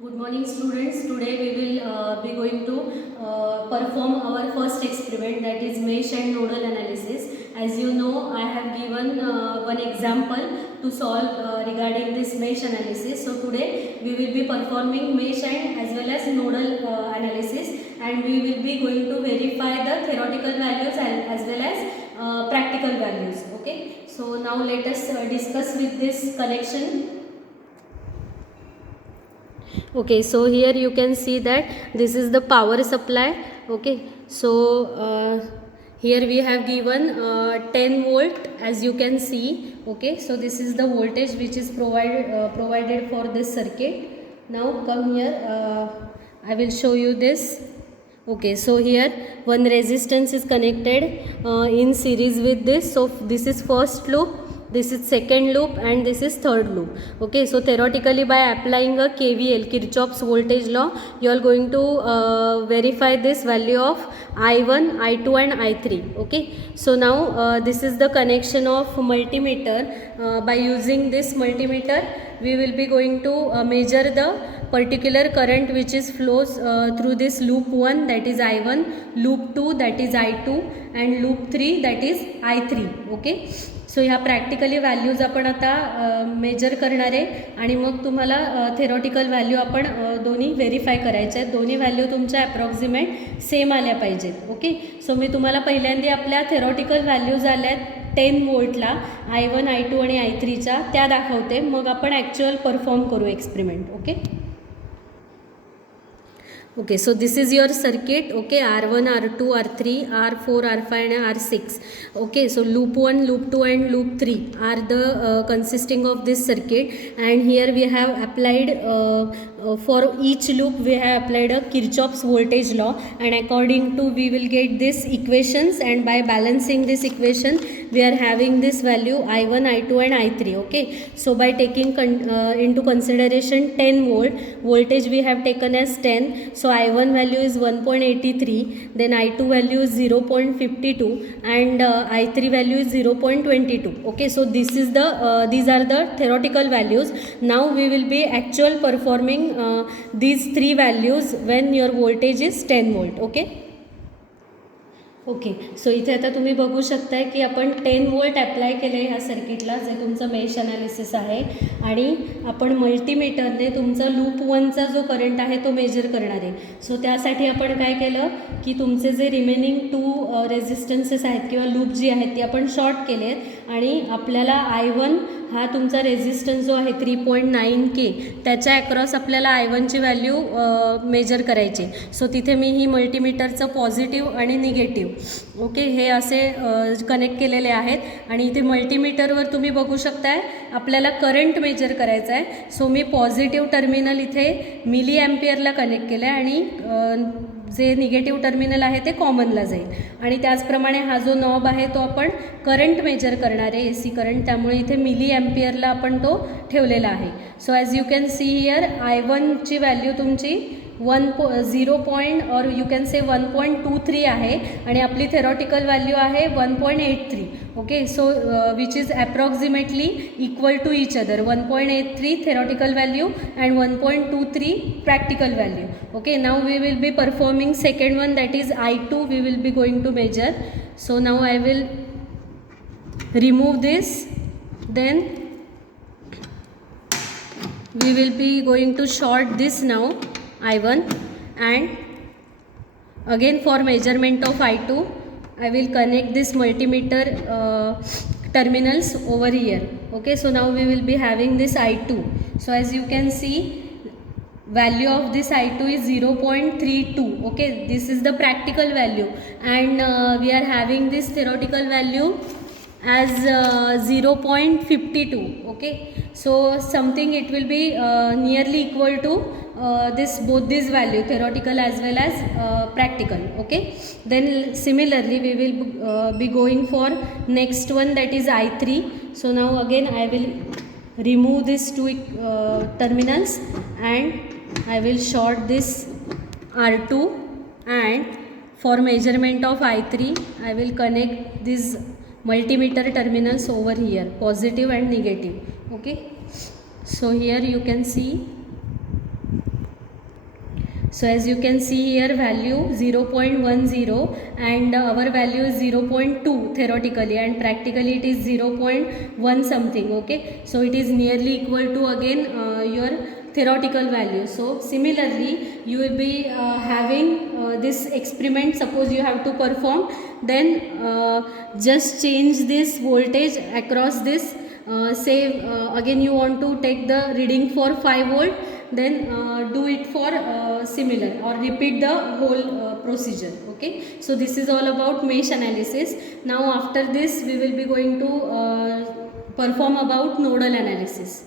Good morning students. Today we will be going to perform our first experiment, that is mesh and nodal analysis. As you know, I have given one example to solve regarding this mesh analysis. So today we will be performing mesh and as well as nodal analysis, and we will be going to verify the theoretical values and as well as practical values. Okay. So now let us discuss with this connection. Okay, so here you can see that this is the power supply. Okay, so here we have given 10 volt, as you can see. Okay, so this is the voltage which is provided for this circuit. Now come here, I will show you this. Okay, so here one resistance is connected in series with this. So this is first loop, this is second loop, and this is third loop. Okay, so theoretically by applying a KVL, Kirchhoff's voltage law, you are going to verify this value of I1, I2 and I3. Okay, so now this is the connection of multimeter. By using this multimeter we will be going to measure the particular current which is flows through this loop 1, that is I1, loop 2, that is I2, and loop 3, that is I3. Okay, सो ह्या practically values आपण आता major करणार आहे आणि मग तुम्हाला theoretical value आपण दोन्ही verify करायचे आहेत. दोन्ही व्हॅल्यू तुमच्या ॲप्रॉक्सिमेट सेम आल्या पाहिजेत. ओके, सो मी तुम्हाला पहिल्यांदा आपल्या थेरॉटिकल व्हॅल्यूज आल्या आहेत 10 वोल्टला I1, I2 आणि I3च्या, त्या दाखवते, मग आपण ॲक्च्युअल परफॉर्म करू experiment. Okay Okay, so this is your circuit. Okay, R1, R2, R3, R4, R5 and R6. Okay, so loop 1, loop 2 and loop 3 are the consisting of this circuit, and here we have applied for each loop we have applied a Kirchhoff's voltage law, and according to we will get this equations, and by balancing this equation we are having this value I1, I2 and I3. Okay, so by taking into consideration 10 volt voltage we have taken as 10, so I1 value is 1.83, then I2 value is 0.52 and I3 value is 0.22. Okay, so this is the these are the theoretical values. Now we will be actual performing these three values when your voltage is 10 volt. Okay. Okay, सो इथे आता तुम्ही बघू शकताय की आपण 10 volt apply केले ह्या सर्किटला, जे तुमचं मेश ॲनालिसिस आहे, आणि आपण मल्टीमीटरने तुमचं लूप 1चा जो करंट आहे तो मेजर करणार आहे. सो त्यासाठी आपण काय केलं की तुमचे जे रिमेनिंग 2 रेझिस्टन्सेस आहेत किंवा लूप जी आहेत ती आपण शॉर्ट केले आहेत, आणि आपल्याला I1 हा तुमचा रेझिस्टन्स जो आहे 3.9K, त्याच्या ॲक्रॉस आपल्याला I1ची व्हॅल्यू मेजर करायची. सो तिथे मी ही मल्टीमीटरचं पॉझिटिव्ह आणि निगेटिव्ह ओके हे असे कनेक्ट केलेले आहेत, आणि इथे मल्टीमीटरवर तुम्ही बघू शकताय आपल्याला करंट मेजर करायचा आहे. सो मी पॉझिटिव्ह टर्मिनल इथे मिली ॲम्पियरला कनेक्ट केलं आहे, आणि जे निगेटिव्ह टर्मिनल आहे ते कॉमनला जाईल, आणि त्याचप्रमाणे हा जो नॉब आहे तो आपण करंट मेजर करणार आहे, AC करंट, त्यामुळे इथे मिली ॲम्पियरला आपण तो ठेवलेला आहे. So as you can see here I1ची व्हॅल्यू तुमची 1.0 और यू कॅन से 1.23 आहे, आणि आपली थेरॉटिकल व्हॅल्यू आहे 1.83. Okay, so which is approximately equal to each other, 1.83 theoretical value and 1.23 practical value. Okay, now we will be performing second one, that is I2 we will be going to measure. So now I will remove this, then we will be going to short this now I1, and again for measurement of I2 I will connect this multimeter terminals over here. Okay, so now we will be having this I2. So as you can see, value of this I2 is 0.32. okay, this is the practical value, and we are having this theoretical value as 0.52. okay, so something it will be nearly equal to this both these value, theoretical as well as practical. Okay, then similarly we will be going for next one, that is I3. So now again I will remove these two terminals, and I will short this R2, and for measurement of I3 I will connect these multimeter terminals over here, positive and negative. Okay, so here you can see So as you can see here, value 0.10 and our value is 0.2 theoretically, and practically it is 0.1 something. Okay, so it is nearly equal to again your theoretical value. So similarly you will be having this experiment. Suppose you have to perform, then just change this voltage across this. Say again you want to take the reading for 5 volt, then do it for similar, or repeat the whole procedure. Okay, so this is all about mesh analysis. Now after this we will be going to perform about nodal analysis.